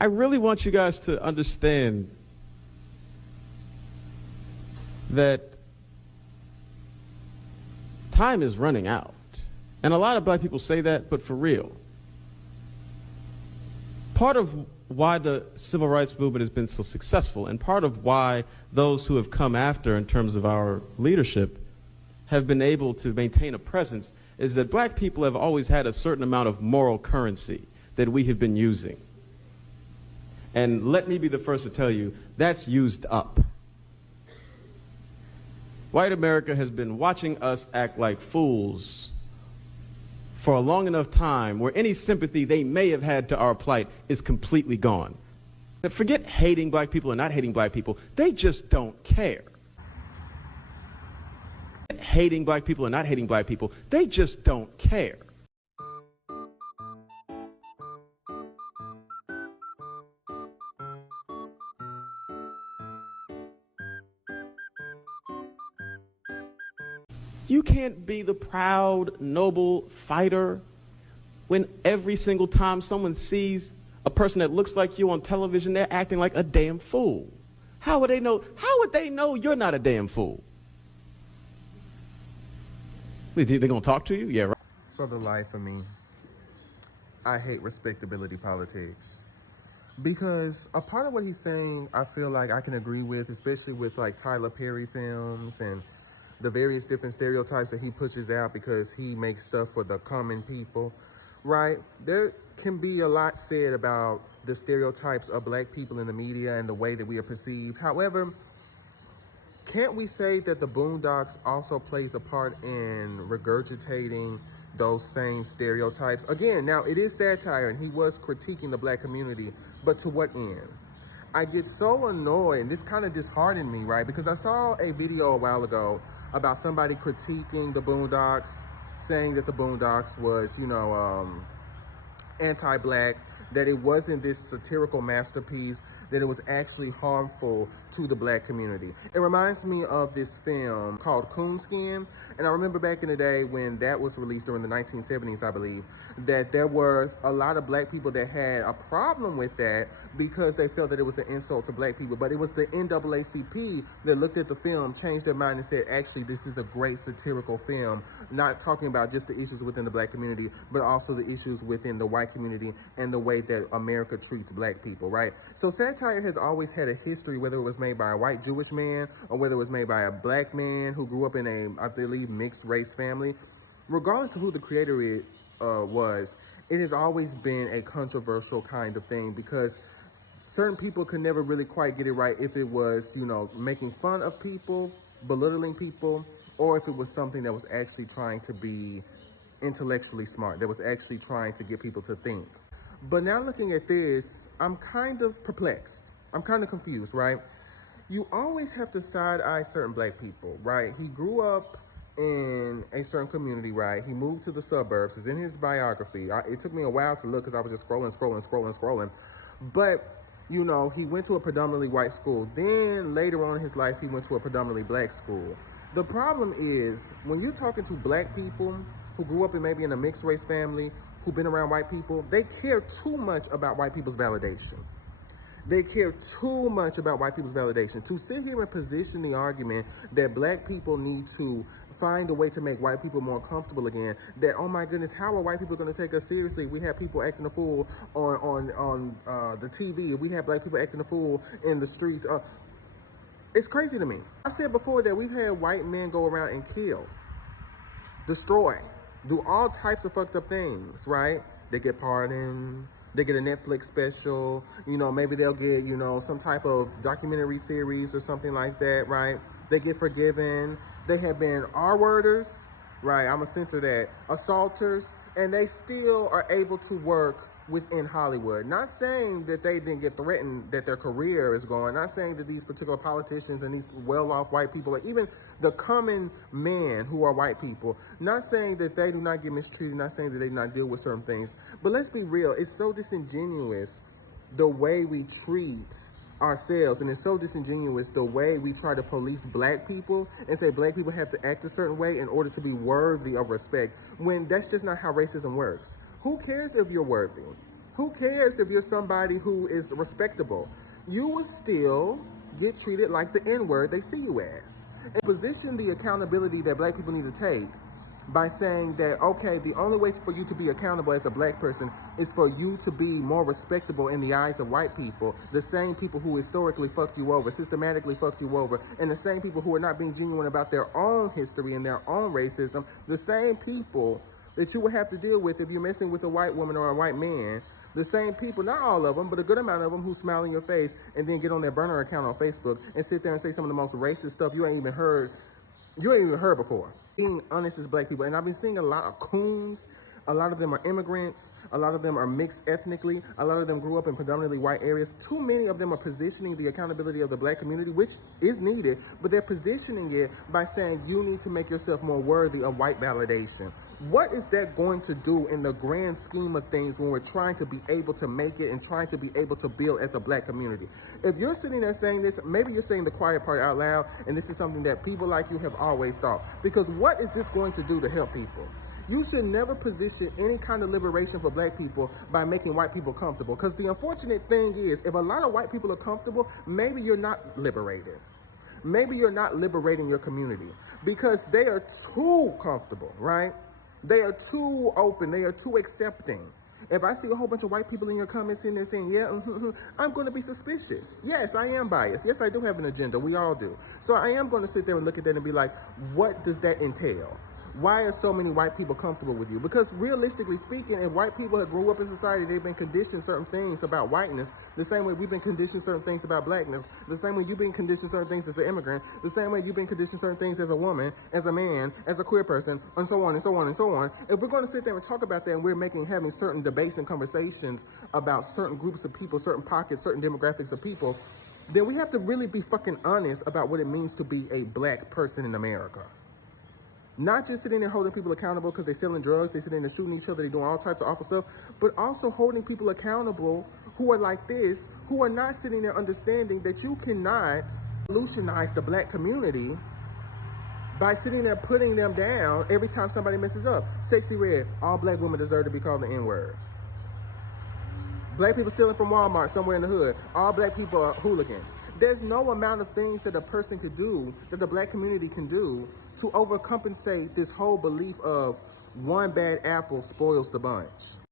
I really want you guys to understand that time is running out. And a lot of black people say that, but for real. Part of why the civil rights movement has been so successful, and part of why those who have come after in terms of our leadership have been able to maintain a presence, is that black people have always had a certain amount of moral currency that we have been using. And let me be the first to tell you, that's used up. White America has been watching us act like fools for a long enough time where any sympathy they may have had to our plight is completely gone. Forget hating black people or not hating black people, they just don't care. Hating black people or not hating black people, they just don't care. You can't be the proud, noble fighter when every single time someone sees a person that looks like you on television, they're acting like a damn fool. How would they know? How would they know you're not a damn fool? They're gonna talk to you? Yeah, right. For the life of me, I hate respectability politics. Because a part of what he's saying, I feel like I can agree with, especially with like Tyler Perry films and the various different stereotypes that he pushes out because he makes stuff for the common people, right? There can be a lot said about the stereotypes of black people in the media and the way that we are perceived. However, can't we say that the Boondocks also plays a part in regurgitating those same stereotypes? Again, now it is satire and he was critiquing the black community, but to what end? I get so annoyed, and this kind of disheartened me, right? Because I saw a video a while ago about somebody critiquing the Boondocks, saying that the Boondocks was, anti-black, that it wasn't this satirical masterpiece, that it was actually harmful to the black community. It reminds me of this film called Coonskin, and I remember back in the day when that was released during the 1970s, I believe, that there was a lot of black people that had a problem with that because they felt that it was an insult to black people. But it was the NAACP that looked at the film, changed their mind and said, actually, this is a great satirical film, not talking about just the issues within the black community, but also the issues within the white community and the way that America treats black people, right? So satire has always had a history, whether it was made by a white Jewish man or whether it was made by a black man who grew up in a, I believe, mixed race family. Regardless of who the creator was, it has always been a controversial kind of thing because certain people could never really quite get it right if it was, making fun of people, belittling people, or if it was something that was actually trying to be intellectually smart, that was actually trying to get people to think. But now looking at this, I'm kind of perplexed. I'm kind of confused, right? You always have to side-eye certain black people, right? He grew up in a certain community, right? He moved to the suburbs. It's in his biography. It took me a while to look because I was just scrolling. But, he went to a predominantly white school. Then later on in his life, he went to a predominantly black school. The problem is when you're talking to black people who grew up maybe in a mixed race family, who've been around white people, they care too much about white people's validation. They care too much about white people's validation. To sit here and position the argument that black people need to find a way to make white people more comfortable again, that, oh my goodness, how are white people going to take us seriously? We have people acting a fool on the TV. We have black people acting a fool in the streets. It's crazy to me. I've said before that we've had white men go around and kill, destroy, do all types of fucked up things, right? They get pardoned, they get a Netflix special, maybe they'll get, some type of documentary series or something like that, right? They get forgiven. They have been R-worders, right? I'm gonna censor that. Assaulters, and they still are able to work within Hollywood. Not saying that they didn't get threatened, that their career is gone. Not saying that these particular politicians and these well-off white people, or even the common man who are white people, not saying that they do not get mistreated, not saying that they do not deal with certain things. But let's be real, it's so disingenuous the way we treat ourselves, and it's so disingenuous the way we try to police black people and say black people have to act a certain way in order to be worthy of respect, when that's just not how racism works. Who cares if you're worthy? Who cares if you're somebody who is respectable? You will still get treated like the N-word they see you as. And position the accountability that black people need to take by saying that, okay, the only way for you to be accountable as a black person is for you to be more respectable in the eyes of white people, the same people who historically fucked you over, systematically fucked you over, and the same people who are not being genuine about their own history and their own racism, the same people that you would have to deal with if you're messing with a white woman or a white man, the same people, not all of them, but a good amount of them, who smile in your face and then get on their burner account on Facebook and sit there and say some of the most racist stuff you ain't even heard before. Being honest as black people, and I've been seeing a lot of coons. A lot of them are immigrants. A lot of them are mixed ethnically. A lot of them grew up in predominantly white areas. Too many of them are positioning the accountability of the black community, which is needed, but they're positioning it by saying you need to make yourself more worthy of white validation. What is that going to do in the grand scheme of things when we're trying to be able to make it and trying to be able to build as a black community? If you're sitting there saying this, maybe you're saying the quiet part out loud, and this is something that people like you have always thought. Because what is this going to do to help people? You should never position any kind of liberation for black people by making white people comfortable. Because the unfortunate thing is, if a lot of white people are comfortable, maybe you're not liberated. Maybe you're not liberating your community because they are too comfortable, right? They are too open. They are too accepting. If I see a whole bunch of white people in your comments in there saying, yeah, I'm going to be suspicious. Yes, I am biased. Yes, I do have an agenda. We all do. So I am going to sit there and look at that and be like, what does that entail? Why are so many white people comfortable with you? Because realistically speaking, if white people have grew up in society, they've been conditioned certain things about whiteness, the same way we've been conditioned certain things about blackness, the same way you've been conditioned certain things as an immigrant, the same way you've been conditioned certain things as a woman, as a man, as a queer person, and so on and so on and so on. If we're going to sit there and talk about that and we're having certain debates and conversations about certain groups of people, certain pockets, certain demographics of people, then we have to really be fucking honest about what it means to be a black person in America. Not just sitting there holding people accountable because they're selling drugs, they're sitting there shooting each other, they're doing all types of awful stuff, but also holding people accountable who are like this, who are not sitting there understanding that you cannot revolutionize the black community by sitting there putting them down every time somebody messes up. Sexy Red, all black women deserve to be called the N-word. Black people stealing from Walmart somewhere in the hood, all black people are hooligans. There's no amount of things that a person could do, that the black community can do, to overcompensate this whole belief of one bad apple spoils the bunch.